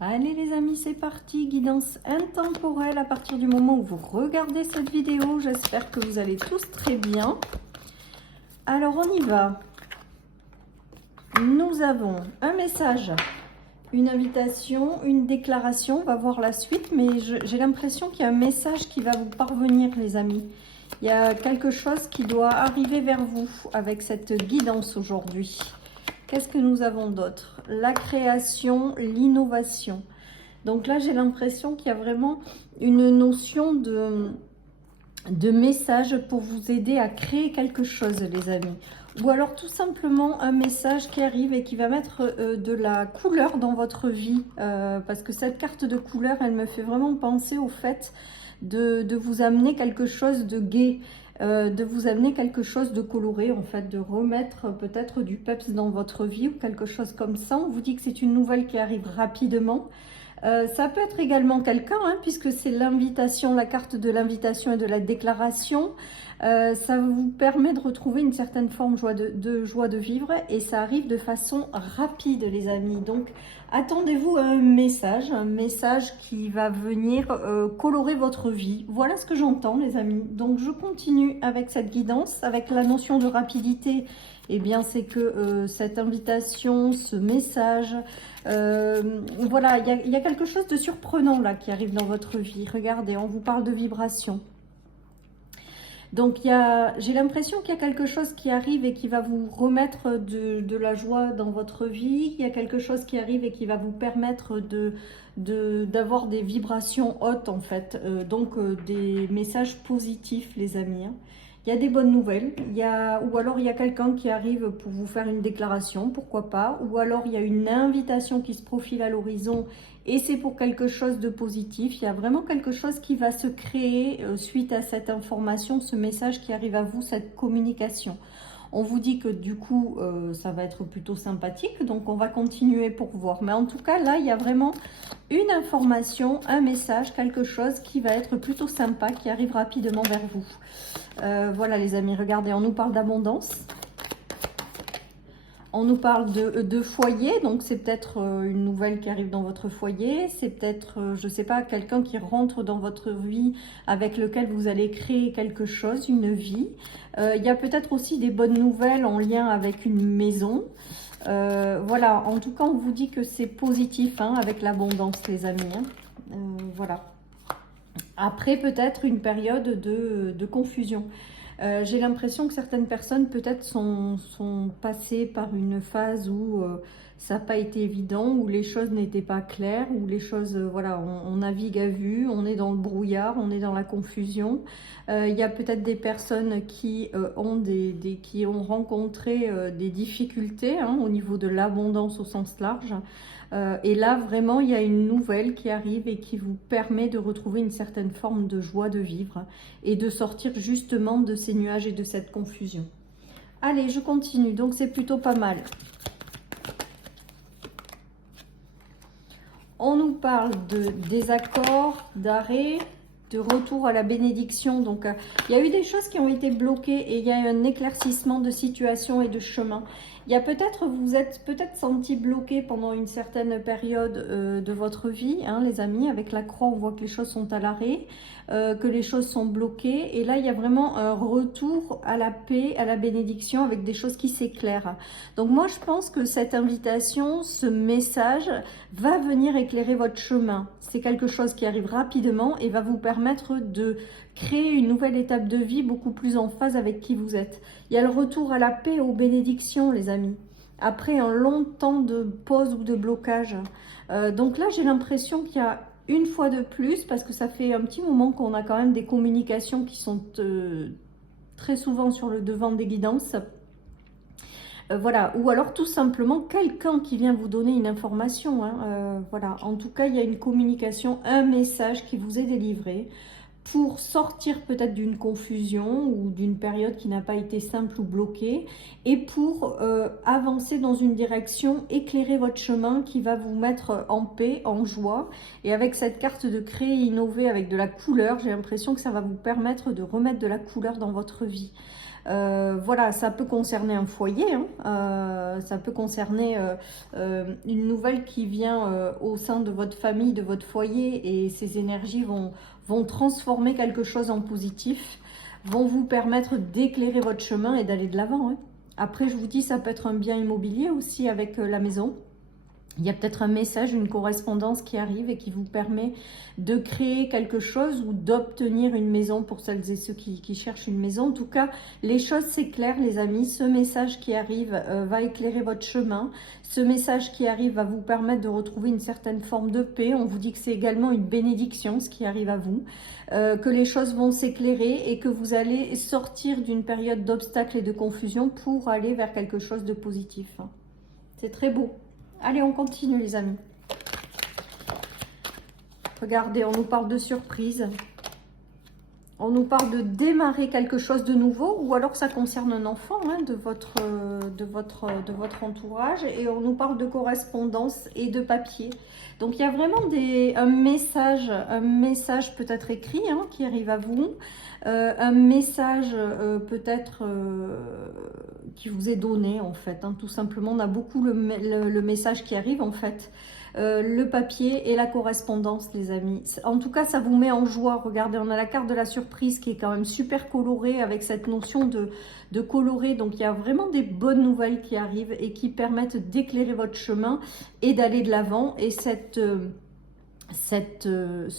Allez les amis, c'est parti, guidance intemporelle à partir du moment où vous regardez cette vidéo. J'espère que vous allez tous très bien. Alors on y va. Nous avons un message, une invitation, une déclaration. On va voir la suite, mais j'ai l'impression qu'il y a un message qui va vous parvenir les amis. Il y a quelque chose qui doit arriver vers vous avec cette guidance aujourd'hui. Qu'est-ce que nous avons d'autre? La création, l'innovation. Donc là, j'ai l'impression qu'il y a vraiment une notion de message pour vous aider à créer quelque chose, les amis. Ou alors tout simplement un message qui arrive et qui va mettre de la couleur dans votre vie. Parce que cette carte de couleur, elle me fait vraiment penser au fait de vous amener quelque chose de gai. De vous amener quelque chose de coloré, en fait, de remettre peut-être du peps dans votre vie ou quelque chose comme ça. On vous dit que c'est une nouvelle qui arrive rapidement. Ça peut être également quelqu'un, hein, puisque c'est l'invitation, la carte de l'invitation et de la déclaration. Ça vous permet de retrouver une certaine forme de joie de vivre et ça arrive de façon rapide, les amis. Donc, attendez-vous à un message qui va venir colorer votre vie. Voilà ce que j'entends, les amis. Donc, je continue avec cette guidance, avec la notion de rapidité. Eh bien, c'est que cette invitation, ce message, voilà, il y a quelque chose de surprenant là qui arrive dans votre vie. Regardez, on vous parle de vibration. Donc, j'ai l'impression qu'il y a quelque chose qui arrive et qui va vous remettre de la joie dans votre vie. Il y a quelque chose qui arrive et qui va vous permettre d'avoir des vibrations hautes, en fait. Des messages positifs, les amis, hein. Il y a des bonnes nouvelles, ou alors il y a quelqu'un qui arrive pour vous faire une déclaration, pourquoi pas, ou alors il y a une invitation qui se profile à l'horizon et c'est pour quelque chose de positif. Il y a vraiment quelque chose qui va se créer suite à cette information, ce message qui arrive à vous, cette communication. On vous dit que du coup, ça va être plutôt sympathique, donc on va continuer pour voir. Mais en tout cas, là, il y a vraiment une information, un message, quelque chose qui va être plutôt sympa, qui arrive rapidement vers vous. Voilà les amis, regardez, on nous parle d'abondance. On nous parle de foyer, donc c'est peut-être une nouvelle qui arrive dans votre foyer, c'est peut-être, je ne sais pas, quelqu'un qui rentre dans votre vie avec lequel vous allez créer quelque chose, une vie. Il y a peut-être aussi des bonnes nouvelles en lien avec une maison. Voilà, en tout cas, on vous dit que c'est positif hein, avec l'abondance, les amis. Hein. Voilà. Après, peut-être une période de confusion. J'ai l'impression que certaines personnes peut-être sont passées par une phase où ça n'a pas été évident, où les choses n'étaient pas claires, où les choses, voilà, on navigue à vue, on est dans le brouillard, on est dans la confusion. Il y a peut-être des personnes qui qui ont rencontré des difficultés hein, au niveau de l'abondance au sens large. Et là, vraiment, il y a une nouvelle qui arrive et qui vous permet de retrouver une certaine forme de joie de vivre et de sortir justement de ces nuages et de cette confusion. Allez, je continue. Donc, c'est plutôt pas mal. On nous parle de désaccord, d'arrêt, de retour à la bénédiction. Donc, il y a eu des choses qui ont été bloquées et il y a eu un éclaircissement de situation et de chemin. Il y a peut-être, vous vous êtes peut-être senti bloqué pendant une certaine période de votre vie, hein, les amis. Avec la croix, on voit que les choses sont à l'arrêt, que les choses sont bloquées. Et là, il y a vraiment un retour à la paix, à la bénédiction, avec des choses qui s'éclairent. Donc moi, je pense que cette invitation, ce message, va venir éclairer votre chemin. C'est quelque chose qui arrive rapidement et va vous permettre de créer une nouvelle étape de vie beaucoup plus en phase avec qui vous êtes. Il y a le retour à la paix, aux bénédictions, les amis. Après un long temps de pause ou de blocage. Donc là, j'ai l'impression qu'il y a une fois de plus, parce que ça fait un petit moment qu'on a quand même des communications qui sont très souvent sur le devant des guidances. Voilà, ou alors tout simplement quelqu'un qui vient vous donner une information. Hein, voilà, en tout cas, il y a une communication, un message qui vous est délivré pour sortir peut-être d'une confusion ou d'une période qui n'a pas été simple ou bloquée et pour avancer dans une direction, éclairer votre chemin qui va vous mettre en paix, en joie. Et avec cette carte de créer, innover avec de la couleur, j'ai l'impression que ça va vous permettre de remettre de la couleur dans votre vie. Voilà, ça peut concerner un foyer, hein, ça peut concerner une nouvelle qui vient au sein de votre famille, de votre foyer, et ces énergies vont transformer quelque chose en positif, vont vous permettre d'éclairer votre chemin et d'aller de l'avant, hein. Après, je vous dis, ça peut être un bien immobilier aussi avec la maison. Il y a peut-être un message, une correspondance qui arrive et qui vous permet de créer quelque chose ou d'obtenir une maison pour celles et ceux qui cherchent une maison. En tout cas, les choses s'éclairent, les amis. Ce message qui arrive va éclairer votre chemin. Ce message qui arrive va vous permettre de retrouver une certaine forme de paix. On vous dit que c'est également une bénédiction, ce qui arrive à vous. Que les choses vont s'éclairer et que vous allez sortir d'une période d'obstacles et de confusion pour aller vers quelque chose de positif. C'est très beau. Allez, on continue les amis. Regardez, on nous parle de surprise. On nous parle de démarrer quelque chose de nouveau, ou alors ça concerne un enfant hein, de votre entourage. Et on nous parle de correspondance et de papier. Donc il y a vraiment un message peut-être écrit hein, qui arrive à vous. Un message peut-être qui vous est donné en fait, hein, tout simplement. On a beaucoup le message qui arrive en fait. Le papier et la correspondance les amis. En tout cas ça vous met en joie. Regardez, on a la carte de la surprise qui est quand même super colorée avec cette notion de colorer. Donc il y a vraiment des bonnes nouvelles qui arrivent et qui permettent d'éclairer votre chemin et d'aller de l'avant. Et ce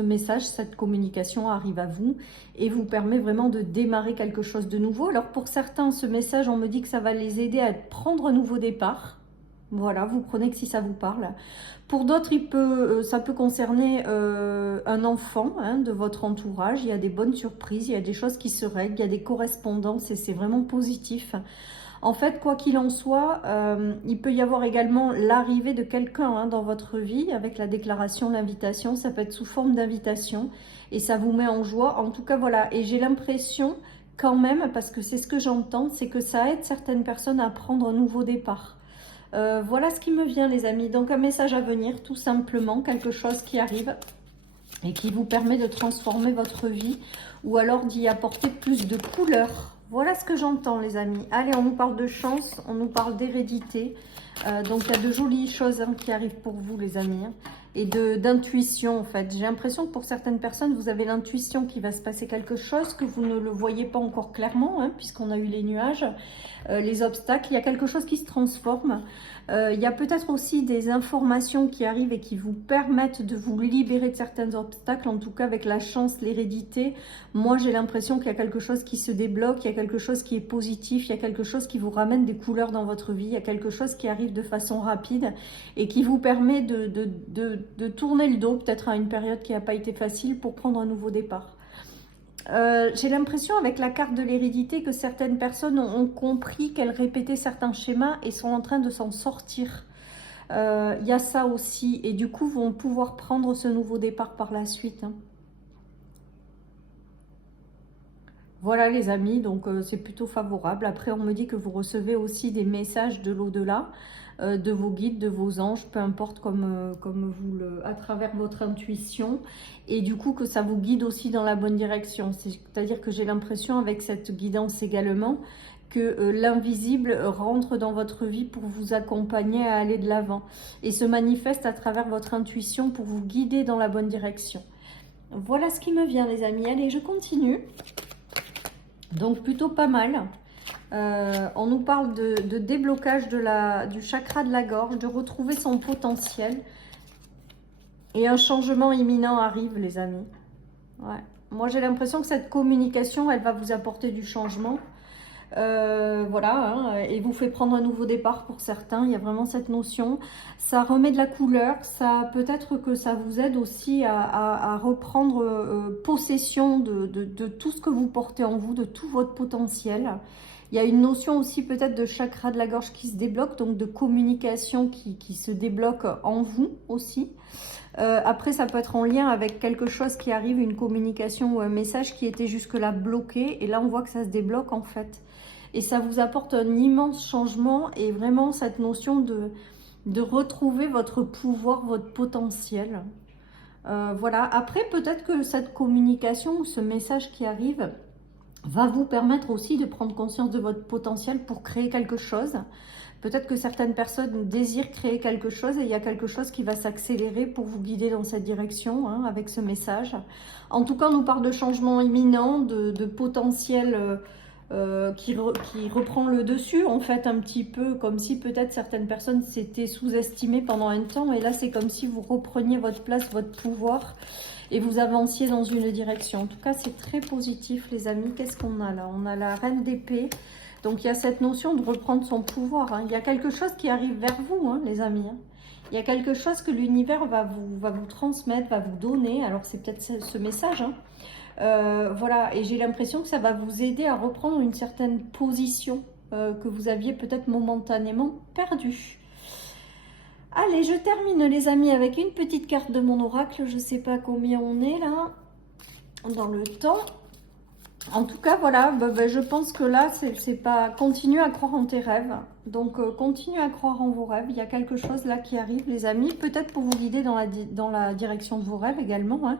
message, cette communication arrive à vous et vous permet vraiment de démarrer quelque chose de nouveau. Alors pour certains, ce message, on me dit que ça va les aider à prendre un nouveau départ. Voilà, vous prenez que si ça vous parle. Pour d'autres, ça peut concerner un enfant hein, de votre entourage. Il y a des bonnes surprises, il y a des choses qui se règlent, il y a des correspondances et c'est vraiment positif. En fait, quoi qu'il en soit, il peut y avoir également l'arrivée de quelqu'un hein, dans votre vie avec la déclaration, l'invitation. Ça peut être sous forme d'invitation et ça vous met en joie. En tout cas, voilà. Et j'ai l'impression quand même, parce que c'est ce que j'entends, c'est que ça aide certaines personnes à prendre un nouveau départ. Voilà ce qui me vient les amis. Donc un message à venir, tout simplement, quelque chose qui arrive et qui vous permet de transformer votre vie ou alors d'y apporter plus de couleurs. Voilà ce que j'entends les amis. Allez, on nous parle de chance, on nous parle d'hérédité. Donc il y a de jolies choses hein, qui arrivent pour vous les amis. Hein, et d'intuition en fait. J'ai l'impression que pour certaines personnes, vous avez l'intuition qu'il va se passer quelque chose, que vous ne le voyez pas encore clairement, hein, puisqu'on a eu les nuages, les obstacles. Il y a quelque chose qui se transforme. Il y a peut-être aussi des informations qui arrivent et qui vous permettent de vous libérer de certains obstacles. En tout cas, avec la chance, l'hérédité, moi j'ai l'impression qu'il y a quelque chose qui se débloque, il y a quelque chose qui est positif, il y a quelque chose qui vous ramène des couleurs dans votre vie, il y a quelque chose qui arrive de façon rapide et qui vous permet de tourner le dos peut-être à une période qui n'a pas été facile pour prendre un nouveau départ. J'ai l'impression avec la carte de l'hérédité que certaines personnes ont compris qu'elles répétaient certains schémas et sont en train de s'en sortir. Il y a ça aussi et du coup vont pouvoir prendre ce nouveau départ par la suite. Hein. Voilà les amis, donc c'est plutôt favorable. Après on me dit que vous recevez aussi des messages de l'au-delà, de vos guides, de vos anges, peu importe comme à travers votre intuition. Et du coup que ça vous guide aussi dans la bonne direction. C'est-à-dire que j'ai l'impression avec cette guidance également que l'invisible rentre dans votre vie pour vous accompagner à aller de l'avant. Et se manifeste à travers votre intuition pour vous guider dans la bonne direction. Voilà ce qui me vient les amis. Allez, je continue. Donc plutôt pas mal. On nous parle de déblocage du chakra de la gorge, de retrouver son potentiel. Et un changement imminent arrive les amis. Ouais. Moi j'ai l'impression que cette communication, elle va vous apporter du changement. Voilà, hein, et vous fait prendre un nouveau départ pour certains. Il y a vraiment cette notion. Ça remet de la couleur. Ça peut-être que ça vous aide aussi à reprendre possession de tout ce que vous portez en vous, de tout votre potentiel. Il y a une notion aussi peut-être de chakra de la gorge qui se débloque, donc de communication qui se débloque en vous aussi. Après, ça peut être en lien avec quelque chose qui arrive, une communication ou un message qui était jusque-là bloqué. Et là, on voit que ça se débloque en fait. Et ça vous apporte un immense changement et vraiment cette notion de retrouver votre pouvoir, votre potentiel. Voilà. Après, peut-être que cette communication ou ce message qui arrive va vous permettre aussi de prendre conscience de votre potentiel pour créer quelque chose. Peut-être que certaines personnes désirent créer quelque chose et il y a quelque chose qui va s'accélérer pour vous guider dans cette direction, hein, avec ce message. En tout cas, on nous parle de changement imminent, de potentiel qui reprend le dessus, en fait, un petit peu, comme si peut-être certaines personnes s'étaient sous-estimées pendant un temps. Et là, c'est comme si vous repreniez votre place, votre pouvoir et vous avanciez dans une direction. En tout cas, c'est très positif, les amis. Qu'est-ce qu'on a là? On a la reine d'épée. Donc, il y a cette notion de reprendre son pouvoir, hein. Il y a quelque chose qui arrive vers vous, hein, les amis, hein. Il y a quelque chose que l'univers va vous transmettre, va vous donner. Alors, c'est peut-être ce message, hein. Voilà, et j'ai l'impression que ça va vous aider à reprendre une certaine position que vous aviez peut-être momentanément perdue. Allez, je termine, les amis, avec une petite carte de mon oracle. Je ne sais pas combien on est là dans le temps. En tout cas, voilà, je pense que là, c'est pas... Continue à croire en tes rêves. Donc, continue à croire en vos rêves. Il y a quelque chose là qui arrive, les amis. Peut-être pour vous guider dans la direction de vos rêves également, hein.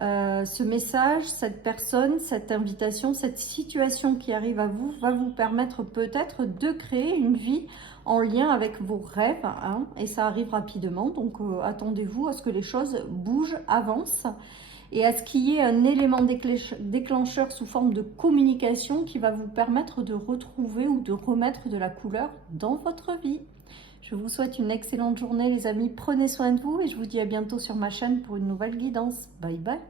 Ce message, cette personne, cette invitation, cette situation qui arrive à vous va vous permettre peut-être de créer une vie en lien avec vos rêves, hein, et ça arrive rapidement. Donc, attendez-vous à ce que les choses bougent, avancent, et à ce qu'il y ait un élément déclencheur sous forme de communication qui va vous permettre de retrouver ou de remettre de la couleur dans votre vie. Je vous souhaite une excellente journée, les amis. Prenez soin de vous et je vous dis à bientôt sur ma chaîne pour une nouvelle guidance. Bye bye.